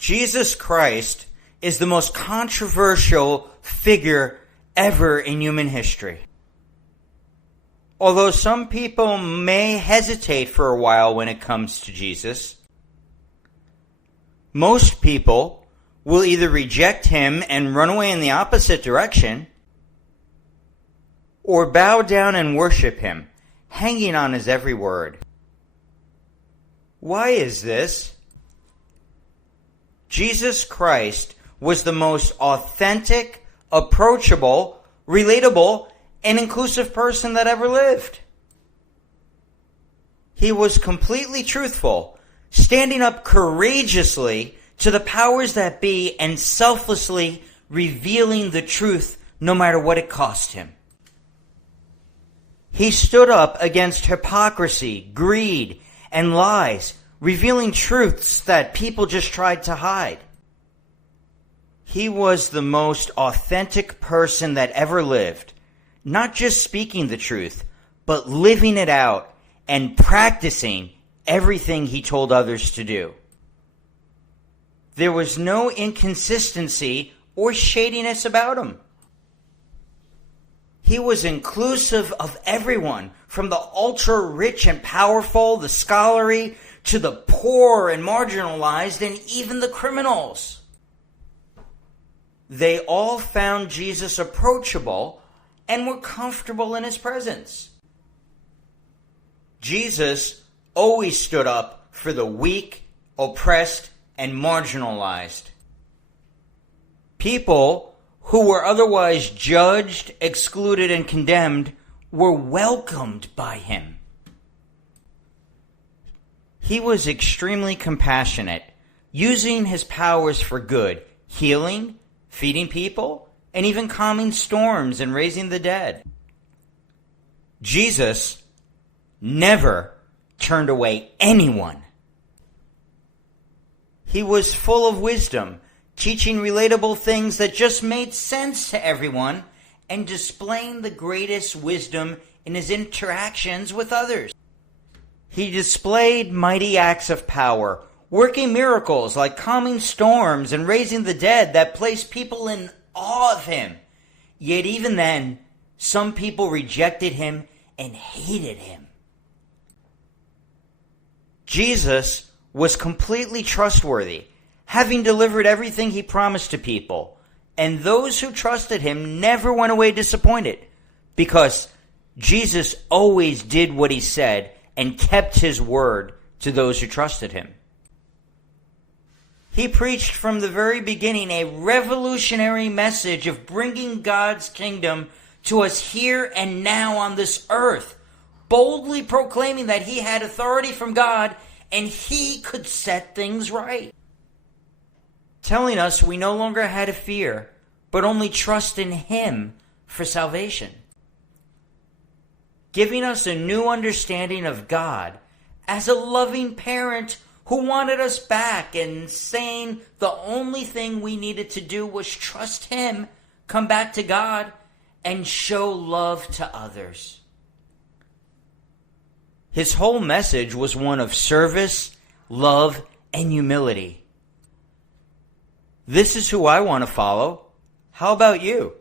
Jesus Christ is the most controversial figure ever in human history. Although some people may hesitate for a while when it comes to Jesus, most people will either reject him and run away in the opposite direction, or bow down and worship him, hanging on his every word. Why is this? Jesus Christ was the most authentic, approachable, relatable, and inclusive person that ever lived. He was completely truthful, standing up courageously to the powers that be and selflessly revealing the truth no matter what it cost him. He stood up against hypocrisy, greed, and lies, revealing truths that people just tried to hide. He was the most authentic person that ever lived, not just speaking the truth, but living it out and practicing everything he told others to do. There was no inconsistency or shadiness about him. He was inclusive of everyone, from the ultra-rich and powerful, the scholarly, to the poor and marginalized, and even the criminals. They all found Jesus approachable and were comfortable in his presence. Jesus always stood up for the weak, oppressed, and marginalized. People who were otherwise judged, excluded, and condemned were welcomed by him. He was extremely compassionate, using his powers for good, healing, feeding people, and even calming storms and raising the dead. Jesus never turned away anyone. He was full of wisdom, teaching relatable things that just made sense to everyone and displaying the greatest wisdom in his interactions with others. He displayed mighty acts of power, working miracles like calming storms and raising the dead that placed people in awe of him. Yet even then, some people rejected him and hated him. Jesus was completely trustworthy, having delivered everything he promised to people, and those who trusted him never went away disappointed, because Jesus always did what he said and kept his word to those who trusted him. He preached from the very beginning a revolutionary message of bringing God's kingdom to us here and now on this earth, boldly proclaiming that he had authority from God and he could set things right. Telling us we no longer had to fear, but only trust in him for salvation. Giving us a new understanding of God as a loving parent who wanted us back, and saying the only thing we needed to do was trust him, come back to God, and show love to others. His whole message was one of service, love, and humility. This is who I want to follow. How about you?